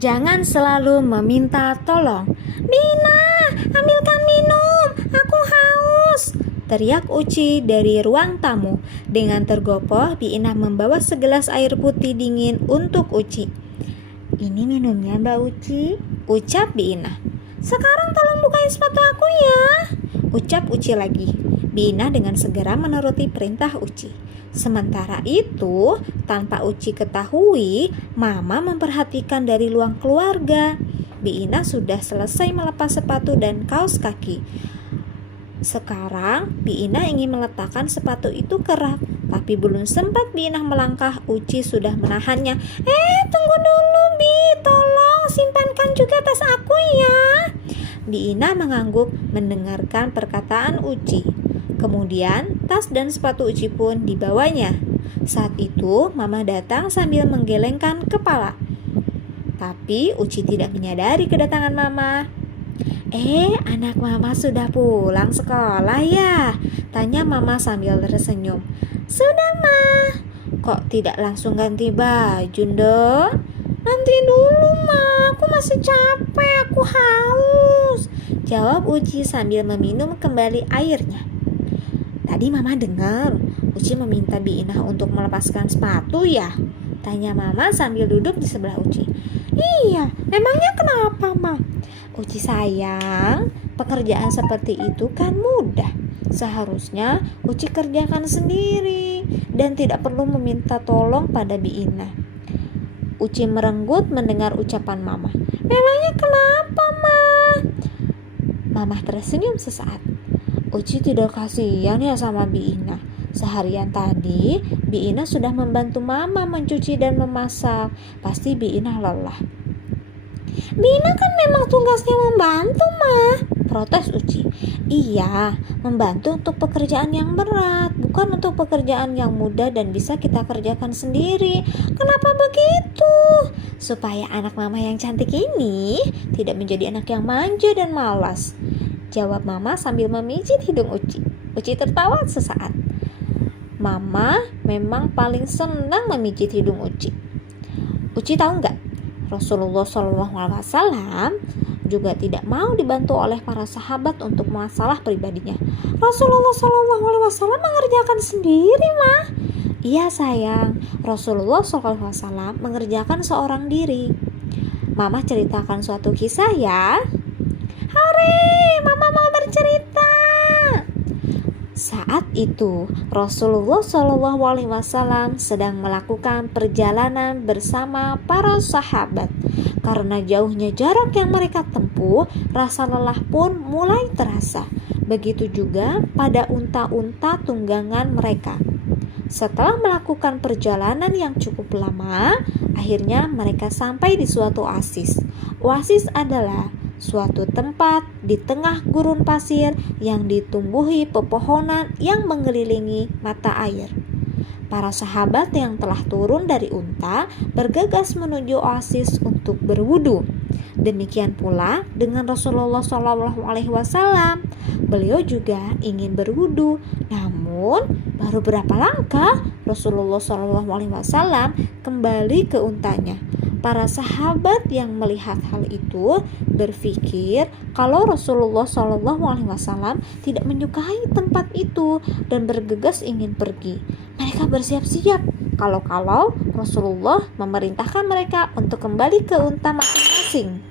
Jangan selalu meminta tolong. Bina, ambilkan minum, aku haus, teriak Uci dari ruang tamu. Dengan tergopoh, Bina membawa segelas air putih dingin untuk Uci. Ini minumnya Mbak Uci, ucap Bina. Sekarang tolong bukain sepatu aku ya, ucap Uci lagi. Bina dengan segera menuruti perintah Uci. Sementara itu, tanpa Uci ketahui, Mama memperhatikan dari luang keluarga. Bina sudah selesai melepas sepatu dan kaos kaki. Sekarang, Bina ingin meletakkan sepatu itu ke rak, tapi belum sempat Bina melangkah, Uci sudah menahannya. Tunggu dulu, Bi, tolong simpankan juga tas aku ya. Bina mengangguk mendengarkan perkataan Uci. Kemudian, tas dan sepatu Uci pun dibawanya. Saat itu, Mama datang sambil menggelengkan kepala. Tapi Uci tidak menyadari kedatangan Mama. Anak Mama sudah pulang sekolah ya? Tanya Mama sambil tersenyum. Sudah, Ma. Kok tidak langsung ganti baju, Dok? Nanti dulu, Ma. Aku masih capek, aku haus, jawab Uci sambil meminum kembali airnya. Tadi Mama dengar Uci meminta Bina untuk melepaskan sepatu ya? Tanya Mama sambil duduk di sebelah Uci. Iya, memangnya kenapa, Ma? Uci sayang, pekerjaan seperti itu kan mudah. Seharusnya Uci kerjakan sendiri dan tidak perlu meminta tolong pada Bina. Uci merenggut mendengar ucapan Mama. Memangnya kenapa, Ma? Mama tersenyum sesaat. Uci tidak kasihan ya sama Bina. Seharian tadi, Bina sudah membantu Mama mencuci dan memasak. Pasti Bina lelah. Bina kan memang tugasnya membantu, Ma, protes Uci. Iya, membantu untuk pekerjaan yang berat, bukan untuk pekerjaan yang mudah dan bisa kita kerjakan sendiri. Kenapa begitu? Supaya anak Mama yang cantik ini tidak menjadi anak yang manja dan malas, jawab Mama sambil memijit hidung Uci. Uci tertawa sesaat. Mama memang paling senang memijit hidung Uci. Uci tahu nggak? Rasulullah SAW juga tidak mau dibantu oleh para sahabat untuk masalah pribadinya. Rasulullah SAW mengerjakan sendiri, Ma. Iya sayang, Rasulullah SAW mengerjakan seorang diri. Mama ceritakan suatu kisah ya. Hore, Mama mau bercerita. Saat itu Rasulullah SAW sedang melakukan perjalanan bersama para sahabat. Karena jauhnya jarak yang mereka tempuh, rasa lelah pun mulai terasa. Begitu juga pada unta-unta tunggangan mereka. Setelah melakukan perjalanan yang cukup lama, akhirnya mereka sampai di suatu oasis. Oasis adalah suatu tempat di tengah gurun pasir yang ditumbuhi pepohonan yang mengelilingi mata air. Para sahabat yang telah turun dari unta bergegas menuju oasis untuk berwudu. Demikian pula dengan Rasulullah SAW. Beliau juga ingin berwudu, namun baru berapa langkah Rasulullah SAW kembali ke untanya. Para sahabat yang melihat hal itu berpikir kalau Rasulullah SAW tidak menyukai tempat itu dan bergegas ingin pergi. Mereka bersiap-siap kalau Rasulullah memerintahkan mereka untuk kembali ke unta masing-masing.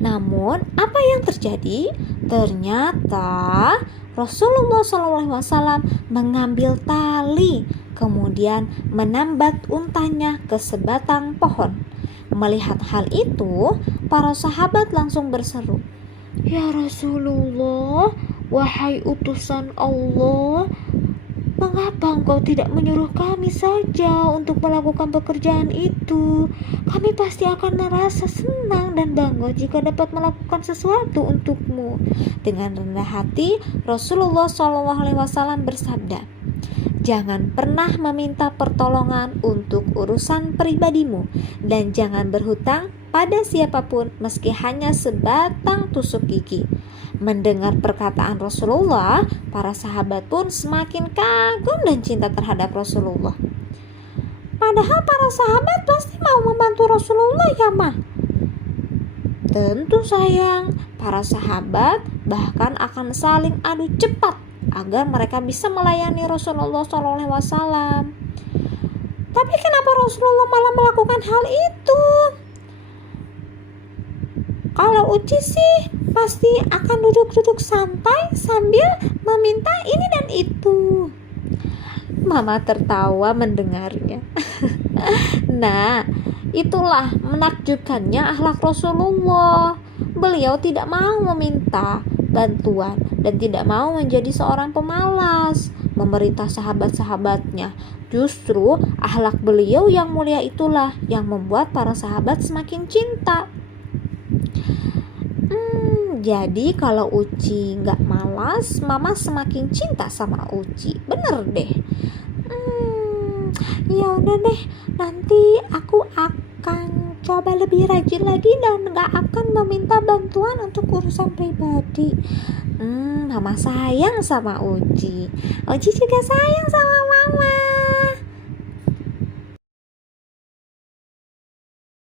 Namun apa yang terjadi? Ternyata Rasulullah SAW mengambil tali, kemudian menambat untanya ke sebatang pohon. Melihat hal itu, para sahabat langsung berseru, "Ya Rasulullah, wahai utusan Allah, mengapa engkau tidak menyuruh kami saja untuk melakukan pekerjaan itu? Kami pasti akan merasa senang dan bangga jika dapat melakukan sesuatu untukmu." Dengan rendah hati, Rasulullah SAW bersabda, "Jangan pernah meminta pertolongan untuk urusan pribadimu, dan jangan berhutang pada siapapun meski hanya sebatang tusuk gigi." Mendengar perkataan Rasulullah, para sahabat pun semakin kagum dan cinta terhadap Rasulullah. Padahal para sahabat pasti mau membantu Rasulullah ya, Ma. Tentu sayang, para sahabat bahkan akan saling adu cepat agar mereka bisa melayani Rasulullah SAW. Tapi kenapa Rasulullah malah melakukan hal itu? Kalau Uci sih pasti akan duduk-duduk santai sambil meminta ini dan itu. Mama tertawa mendengarnya. Nah, itulah menakjubkannya akhlak Rasulullah. Beliau tidak mau meminta bantuan dan tidak mau menjadi seorang pemalas, memerintah sahabat-sahabatnya. Justru akhlak beliau yang mulia itulah yang membuat para sahabat semakin cinta. Jadi kalau Uci gak malas, Mama semakin cinta sama Uci. Bener deh. Ya udah deh, nanti aku akan coba lebih rajin lagi dan gak akan meminta bantuan untuk urusan pribadi. Mama sayang sama Uci. Uci juga sayang sama Mama.